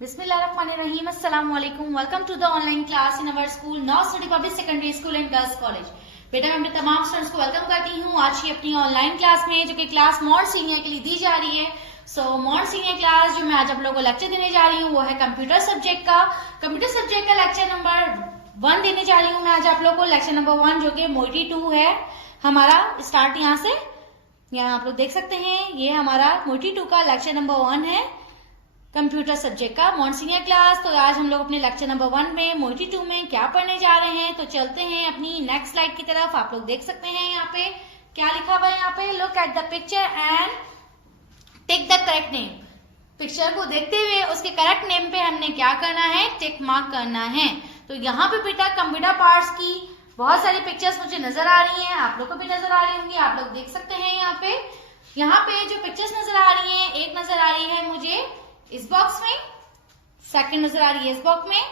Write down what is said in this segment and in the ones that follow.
बिस्मिल्लाहिर्रहमानिर्रहीम, अस्सलाम वालेकुम। Welcome to the online class in our school no study public secondary school and girls college. बेटा मैं अपने तमाम स्टूडेंट्स को वेलकम करती हूँ आज की अपनी ऑनलाइन क्लास में, जो कि क्लास मॉड सीनियर के लिए दी जा रही है। मॉड सीनियर क्लास जो मैं आज आप लोगों को लेक्चर देने जा रही हूँ वो है कंप्यूटर सब्जेक्ट का लेक्चर नंबर 1 देने जा रही हूँ मैं आज आप लोगों को। लेक्चर नंबर 1 जो कि मोटी 2 है हमारा। स्टार्ट यहाँ से, यहाँ आप लोग देख सकते हैं, ये हमारा मोटी 2 का लेक्चर नंबर 1 है कंप्यूटर सब्जेक्ट का मॉड सीनियर क्लास। तो आज हम लोग अपने लेक्चर नंबर 1 में मोटी 2 में क्या पढ़ने जा रहे हैं। तो चलते हैं अपनी नेक्स्ट स्लाइड की तरफ। आप लोग देख सकते हैं यहाँ पे क्या लिखा हुआ है। यहाँ पे look at the picture and tick the correct name. Picture को देखते हुए उसके करेक्ट नेम पे हमने क्या करना है, टिक मार्क करना है। तो यहाँ पे बेटा कंप्यूटर पार्ट्स की बहुत सारी पिक्चर्स मुझे नजर आ रही हैं, आप लोग को भी नजर आ रही होंगी। आप लोग देख सकते हैं यहाँ पे जो पिक्चर्स नजर आ रही हैं, एक नजर आ रही है मुझे इस बॉक्स में, सेकंड नजर आ रही है इस बॉक्स में,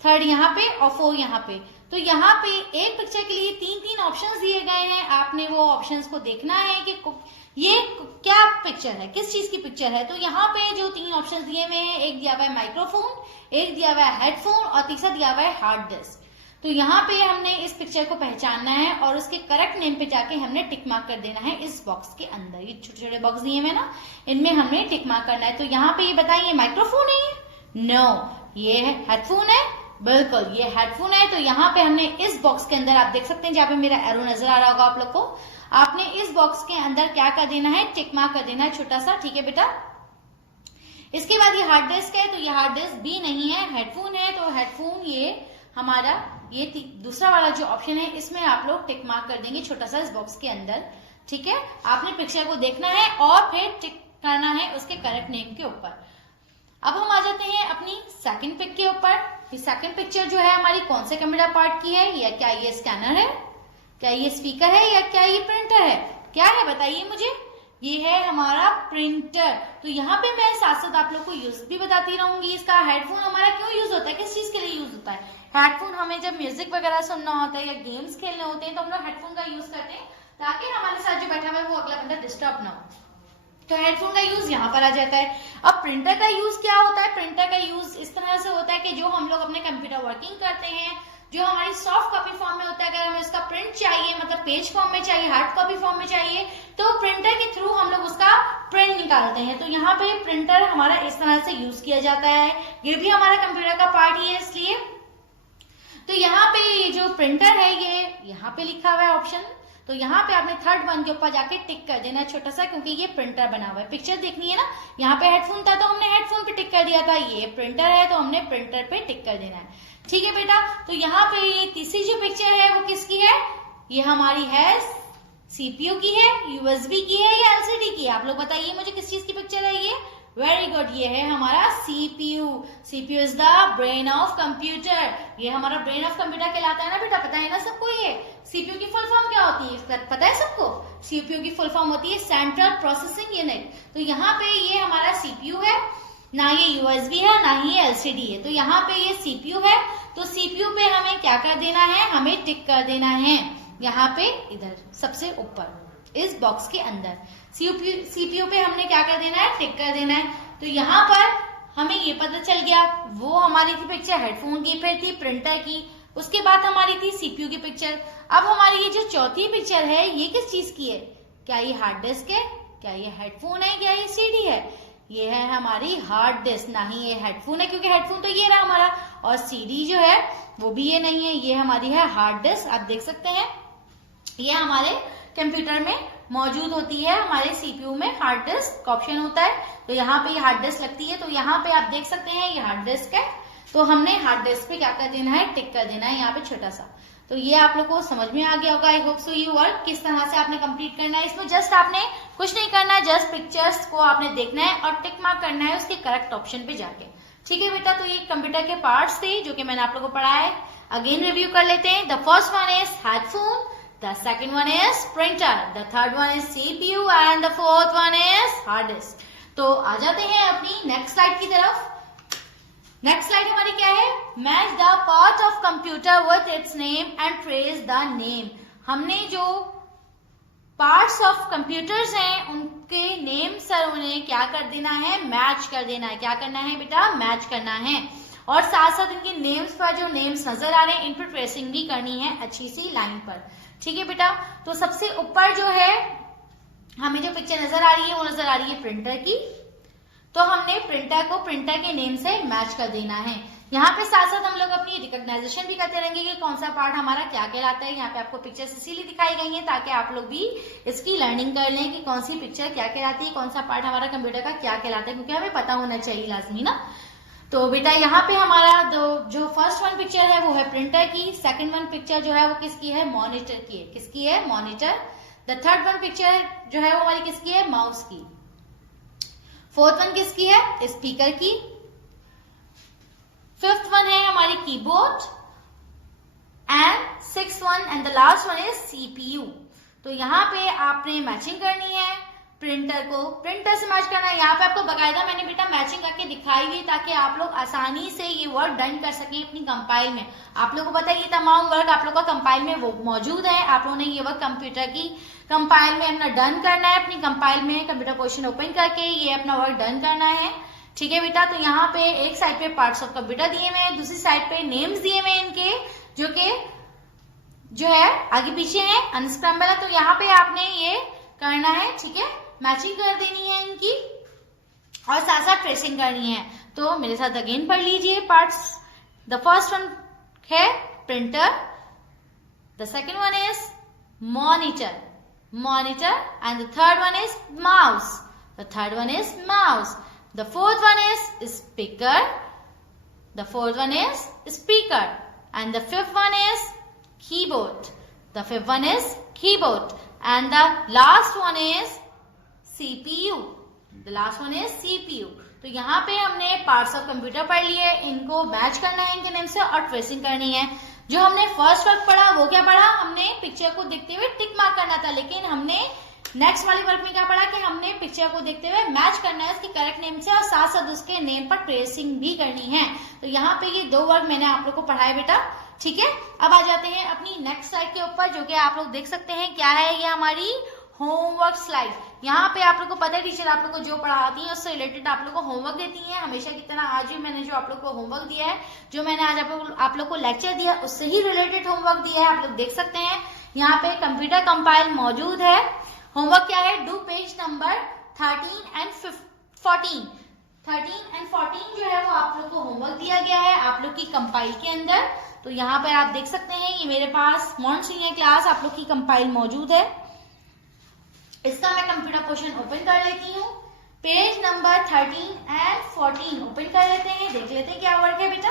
थर्ड यहाँ पे और 4 यहाँ पे। तो यहाँ पे एक पिक्चर के लिए 3-3 ऑप्शंस दिए गए हैं। आपने वो ऑप्शंस को देखना है कि ये क्या पिक्चर है, किस चीज की पिक्चर है। तो यहाँ पे जो 3 ऑप्शंस दिए हुए हैं, एक दिया हुआ है माइक्रोफोन, एक दिया हुआ है हेडफोन और तीसरा दिया हुआ है हार्ड डिस्क। तो यहाँ पे हमने इस पिक्चर को पहचानना है और उसके करेक्ट नेम पे जाके हमने टिक मार्क कर देना है इस बॉक्स के अंदर। ये छोटे छोटे बॉक्स दिए हुए ना, इनमें हमने टिक मार्क करना है। तो यहाँ पे ये बताइए माइक्रोफोन है ये? नो। ये हेडफोन है? बिल्कुल ये हेडफोन है। तो यहाँ पे हमने इस बॉक्स के अंदर, आप देख सकते हैं जहाँ पे मेरा एरो नजर आ रहा होगा आप लोग को, आपने इस बॉक्स के अंदर क्या कर देना है, टिक मार्क कर देना है छोटा सा। ठीक है बेटा। इसके बाद ये हार्ड डिस्क है, तो ये हार्ड डिस्क भी नहीं है, हेडफोन है। तो हेडफोन ये हमारा ये दूसरा वाला जो ऑप्शन है, इसमें आप लोग टिक मार्क कर देंगे छोटा सा इस बॉक्स के अंदर। ठीक है। आपने पिक्चर को देखना है और फिर टिक करना है उसके करेक्ट नेम के ऊपर। अब हम आ जाते हैं अपनी सेकंड पिक के ऊपर। ये सेकंड पिक्चर जो है हमारी कौन से कंप्यूटर पार्ट की है, या क्या ये स्कैनर है, क्या ये स्पीकर है, या क्या ये प्रिंटर है? क्या है बताइए मुझे। ये है हमारा प्रिंटर। तो यहाँ पे मैं साथ साथ आप लोग को यूज भी बताती रहूंगी इसका। हेडफोन हमारा क्यों यूज होता है, किस चीज के लिए यूज होता है? हेडफोन हमें जब म्यूजिक वगैरह सुनना होता है या गेम्स खेलने होते हैं तो हम लोग हेडफोन का यूज करते हैं, ताकि हमारे साथ जो बैठा हुआ है वो अगला बंदा डिस्टर्ब ना हो। तो हेडफोन का यूज यहाँ पर आ जाता है। अब प्रिंटर का यूज क्या होता है? प्रिंटर का यूज इस तरह से होता है कि जो हम लोग अपने कंप्यूटर वर्किंग करते हैं, जो हमारी सॉफ्ट कॉपी फॉर्म में होता है, अगर हमें उसका प्रिंट चाहिए, मतलब पेज फॉर्म में चाहिए, हार्ड कॉपी फॉर्म में चाहिए, तो प्रिंटर के थ्रू हम लोग उसका प्रिंट निकालते हैं। तो यहाँ पे प्रिंटर हमारा इस तरह से यूज किया जाता है। ये भी हमारा कंप्यूटर का पार्ट ही है इसलिए। तो यहाँ पे ये जो प्रिंटर है ये यहाँ पे लिखा हुआ है ऑप्शन। तो यहाँ पे आपने थर्ड वन के ऊपर जाके टिक कर देना छोटा सा, क्योंकि ये प्रिंटर बना हुआ है। पिक्चर देखनी है ना, यहाँ पे हेडफोन था तो हमने हेडफोन पे टिक कर दिया था, ये प्रिंटर है तो हमने प्रिंटर पे टिक कर देना है। ठीक है बेटा। तो यहाँ पे ये तीसरी जो पिक्चर है वो किसकी है? ये हमारी है सीपीयू की है, यूएसबी की है या एलसीडी की है? आप लोग बताइए मुझे किस चीज की पिक्चर है ये। वेरी गुड, ये है हमारा CPU. CPU is the brain of computer. ये हमारा ब्रेन ऑफ कंप्यूटर कहलाता है ना बेटा, पता है ना सबको ये। सीपीयू की फुल फॉर्म क्या होती है पता है सबको? सीपीयू की फुल फॉर्म होती है सेंट्रल प्रोसेसिंग यूनिट। तो यहाँ पे ये हमारा सीपीयू है, ना ये यूएसबी है ना ही एलसीडी है। तो यहाँ पे ये सीपीयू है। तो सीपीयू पे हमें क्या कर देना है, हमें टिक कर देना है यहाँ पे, इधर सबसे ऊपर इस बॉक्स के अंदर। सीपीयू पे हमने क्या कर देना है, टिक कर देना है। तो यहाँ पर हमें ये पता चल गया, वो हमारी थी पिक्चर हेडफोन की, फिर थी प्रिंटर की, उसके बाद हमारी थी सीपीयू की पिक्चर। अब हमारी ये जो चौथी पिक्चर है ये किस चीज की है? क्या ये हार्ड डिस्क है, क्या ये हेडफोन है, क्या ये सीडी है? ये है हमारी हार्ड डिस्क, ना ही ये हेडफोन है, क्योंकि हेडफोन तो ये रहा हमारा, और सीडी जो है वो भी ये नहीं है, ये हमारी है हार्ड डिस्क। आप देख सकते हैं ये हमारे कंप्यूटर में मौजूद होती है, हमारे सीपीयू में हार्ड डिस्क का ऑप्शन होता है। तो यहाँ पे ये हार्ड डिस्क लगती है। तो यहाँ पे आप देख सकते हैं ये हार्ड डिस्क है। तो हमने हार्ड डिस्क पे क्या कर देना है, टिक कर देना है यहाँ पे छोटा सा। तो ये आप लोग को समझ में आ गया होगा। आई होप सो ये वर्क किस तरह से आपने कंप्लीट करना है। इसमें जस्ट आपने कुछ नहीं करना है, जस्ट पिक्चर्स को आपने देखना है और टिक मार्क करना है उसके करेक्ट ऑप्शन पे जाके। ठीक है बेटा। तो ये कंप्यूटर के पार्ट्स थे जो कि मैंने आप लोगों को पढ़ाया है। अगेन रिव्यू कर लेते हैं। The first one is headphone, the second one is printer, the third one is CPU and the fourth one is hard disk। तो आ जाते हैं अपनी नेक्स्ट स्लाइड की तरफ। नेक्स्ट स्लाइड हमारी क्या है? Match the part of computer with its name and trace the name. हमने जो पार्ट्स ऑफ कंप्यूटर्स हैं उनके नेम सर उन्हें क्या कर देना है, मैच कर देना है। क्या करना है बेटा, मैच करना है। और साथ साथ इनके नेम्स पर जो नेम्स नजर आ रहे हैं इन पर ट्रेसिंग भी करनी है अच्छी सी लाइन पर। ठीक है बेटा, तो सबसे ऊपर जो है हमें जो पिक्चर नजर आ रही है वो नजर आ रही है प्रिंटर की। तो हमने प्रिंटर को प्रिंटर के नेम से मैच कर देना है। यहाँ पे साथ साथ हम लोग अपनी रिकॉग्नाइजेशन भी करते रहेंगे कि कौन सा पार्ट हमारा क्या कहलाता है। यहाँ पे आपको पिक्चर्स इसीलिए दिखाई गई हैं ताकि आप लोग भी इसकी लर्निंग कर लें कि कौन सी पिक्चर क्या कहलाती है, कौन सा पार्ट हमारा कंप्यूटर का क्या कहलाता है, क्योंकि हमें पता होना चाहिए लाजमी ना। तो बेटा यहाँ पे हमारा जो फर्स्ट वन पिक्चर है वो है प्रिंटर की, सेकंड वन पिक्चर जो है वो किसकी है, मॉनिटर की है। किसकी है, monitor. The third one picture जो है वो हमारी किसकी है, माउस की। फोर्थ वन किसकी है, स्पीकर की। फिफ्थ वन है हमारी keyboard and sixth one and the last one is CPU. तो यहाँ पे आपने मैचिंग करनी है प्रिंटर को प्रिंटर से मैच करना है। यहाँ पे आपको बकायदा मैंने बेटा मैचिंग करके दिखाई हुई ताकि आप लोग आसानी से ये वर्क डन कर सकें अपनी कंपाइल में। आप लोगों को पता है ये तमाम वर्क आप लोग का कंपाइल में वो मौजूद है। आप लोगों ने ये वर्क कंप्यूटर की कंपाइल में अपना डन करना है। अपनी कंपाइल में कंप्यूटर पोर्शन ओपन करके ये अपना वर्क डन करना है। ठीक है बेटा, तो यहाँ पे एक साइड पे पार्ट्स ऑफ कंप्यूटर दिए हुए हैं, दूसरी साइड पे नेम्स दिए हुए हैं इनके, जो है आगे पीछे है, अनस्क्रैम्बल है। तो यहाँ पे आपने ये करना है, ठीक है, मैचिंग कर देनी है इनकी और साथ साथ ट्रेसिंग करनी है। तो मेरे साथ अगेन पढ़ लीजिए पार्ट्स। द फर्स्ट वन है printer, the second one is monitor and the third one is mouse, the third one is mouse, the fourth one is speaker, the fourth one is speaker and the fifth one is keyboard, the fifth one is keyboard and the last one is CPU, the last one is CPU। तो यहाँ पे हमने parts of computer पढ़ लिए, इनको match करना है इनके नेम से और ट्रेसिंग करनी है। जो हमने फर्स्ट वर्क पढ़ा वो क्या पढ़ा, हमने पिक्चर को देखते हुए टिक मार्क करना था, लेकिन हमने नेक्स्ट वाली वर्क में क्या पढ़ा कि हमने पिक्चर को देखते हुए मैच करना है उसके करेक्ट नेम से और साथ साथ उसके नेम पर ट्रेसिंग भी करनी है। तो यहाँ पे ये दो वर्क मैंने आप लोग को पढ़ाया बेटा। ठीक है, अब आ जाते हैं अपनी नेक्स्ट स्लाइड के ऊपर, जो कि आप लोग देख सकते हैं क्या है, ये हमारी होमवर्क स्लाइड। यहाँ पे आप लोग को पता है टीचर आप लोग को जो पढ़ाती है उससे रिलेटेड आप लोग को होमवर्क देती है। हमेशा की तरह आज भी मैंने जो आप लोग को होमवर्क दिया है, जो मैंने आज आप लोग को लेक्चर दिया उससे ही रिलेटेड होमवर्क दिया है। आप लोग देख सकते हैं यहाँ पे कंप्यूटर कंपाइल मौजूद है। होमवर्क क्या है, do page number 13 and 14। 13 and 14 जो है वो आप लोग को होमवर्क दिया गया है आप लोग की कंपाइल के अंदर। तो यहाँ पर आप देख सकते हैं ये मेरे पास मॉन्ट सीनियर क्लास आप लोग की कंपाइल मौजूद है। इसका मैं कंप्यूटर पोर्शन ओपन कर लेती हूँ। पेज नंबर 13 एंड 14 ओपन कर लेते हैं, देख लेते हैं क्या वर्क है बेटा।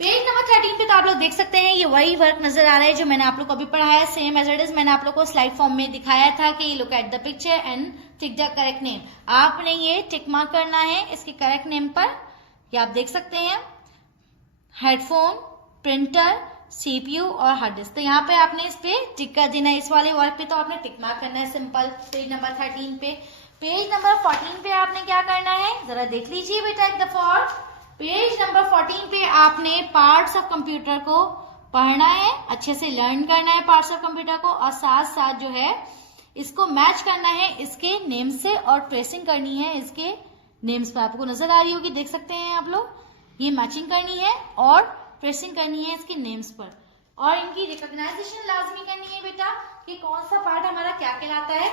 पेज नंबर 13 पे तो आप लोग देख सकते हैं ये वही वर्क नजर आ रहा है जो मैंने आप लोग को अभी पढ़ाया है, सेम एज इट इज। मैंने आप लोग को स्लाइड फॉर्म में दिखाया था कि look at the picture and tick the correct name. आपने ये टिक मार्क करना है इसके करेक्ट नेम पर। ये आप देख सकते हैं हेडफोन, प्रिंटर, CPU और हार्ड डिस्क। तो यहाँ पे आपने इस पे टिक कर देना है। इस वाले वर्क पे तो आपने टिक मार्क करना है सिंपल पेज नंबर 13 पे। पेज नंबर 14 पे आपने क्या करना है जरा देख लीजिए बेटा एक दफा और। पेज नंबर 14 पे आपने पार्ट्स ऑफ कंप्यूटर को पढ़ना है, अच्छे से लर्न करना है पार्ट्स ऑफ कंप्यूटर को और साथ साथ जो है इसको मैच करना है इसके नेम से और ट्रेसिंग करनी है इसके नेम्स पर। आपको नजर आ रही होगी, देख सकते हैं आप लोग, ये मैचिंग करनी है और ट्रेसिंग करनी है इसके नेम्स पर और इनकी रिकॉग्नाइजेशन लाजमी करनी है बेटा कि कौन सा पार्ट हमारा क्या कहलाता है।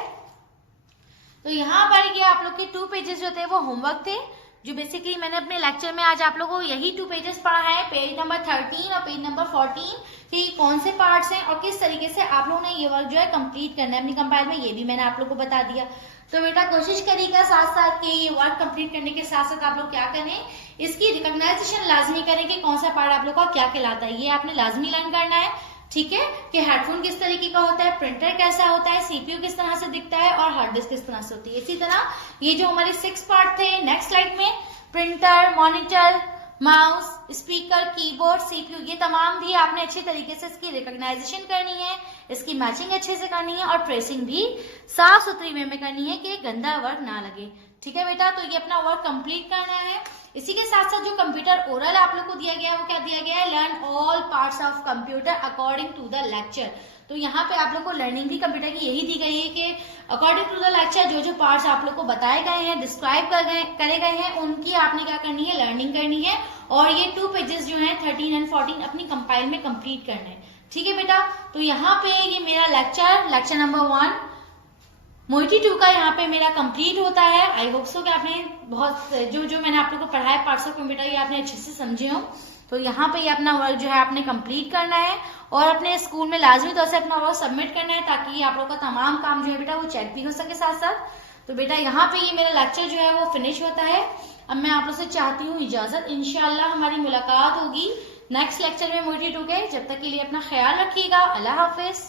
तो यहाँ पर ये आप लोग के 2 पेजेस जो थे वो होमवर्क थे, जो बेसिकली मैंने अपने लेक्चर में आज आप लोगों को यही 2 पेजेस पढ़ा है, पेज नंबर 13 और पेज नंबर 14 कि कौन से पार्ट्स हैं और किस तरीके से आप लोगों ने ये वर्क जो है कंप्लीट करना है अपनी कंपाइल में, ये भी मैंने आप लोग को बता दिया। तो बेटा कोशिश करिएगा साथ साथ कि ये वर्क कंप्लीट करने के साथ साथ आप लोग क्या करें, इसकी रिकॉग्नाइजेशन लाजमी करें कि कौन सा पार्ट आप लोग का क्या कहलाता है, ये आपने लाजमी लर्न करना है। ठीक है, कि हेडफोन किस तरीके का होता है, प्रिंटर कैसा होता है, CPU किस तरह से दिखता है और हार्ड डिस्क किस तरह से होती है। इसी तरह ये जो हमारे 6 पार्ट थे नेक्स्ट स्लाइड में, printer, monitor, mouse, speaker, keyboard, CPU, ये तमाम भी आपने अच्छे तरीके से इसकी रिकॉग्नाइजेशन करनी है, इसकी मैचिंग अच्छे से करनी है और ट्रेसिंग भी साफ सुथरी वे में करनी है कि गंदा वर्क ना लगे। ठीक है बेटा, तो ये अपना वर्क कंप्लीट करना है। इसी के साथ साथ जो कंप्यूटर ओरल आप लोग को दिया गया है वो क्या दिया गया है, learn all parts of computer according to the lecture. तो यहाँ पे आप लोग को लर्निंग भी कंप्यूटर की यही दी गई है कि अकॉर्डिंग टू द लेक्चर जो जो पार्ट्स आप लोग को बताए गए हैं, डिस्क्राइब करे गए हैं, उनकी आपने क्या करनी है, लर्निंग करनी है। और ये 2 पेजेस जो हैं 13 एंड 14 अपनी कंपाइल में कंप्लीट करना है। ठीक है बेटा, तो यहाँ पे ये मेरा लेक्चर नंबर 1 मोइटी 2 का यहाँ पे मेरा कंप्लीट होता है। आई होप सो कि आपने बहुत जो मैंने आप लोग को पढ़ाया पार्ट्स ऑफ कंप्यूटर ये आपने अच्छे से समझे हो। तो यहाँ पे ये अपना वर्क जो है आपने कंप्लीट करना है और अपने स्कूल में लाजमी तौर से अपना वर्क सबमिट करना है, ताकि आप लोग का तमाम काम जो है बेटा वो चेक भी हो सके साथ साथ। तो बेटा यहाँ पे ये मेरा लेक्चर जो है वो फिनिश होता है। अब मैं आप लोग से चाहती हूँ इजाजत, इंशाल्लाह हमारी मुलाकात होगी नेक्स्ट लेक्चर में मोइटी 2 के। जब तक के लिए अपना ख्याल रखिएगा। अल्लाह हाफिज।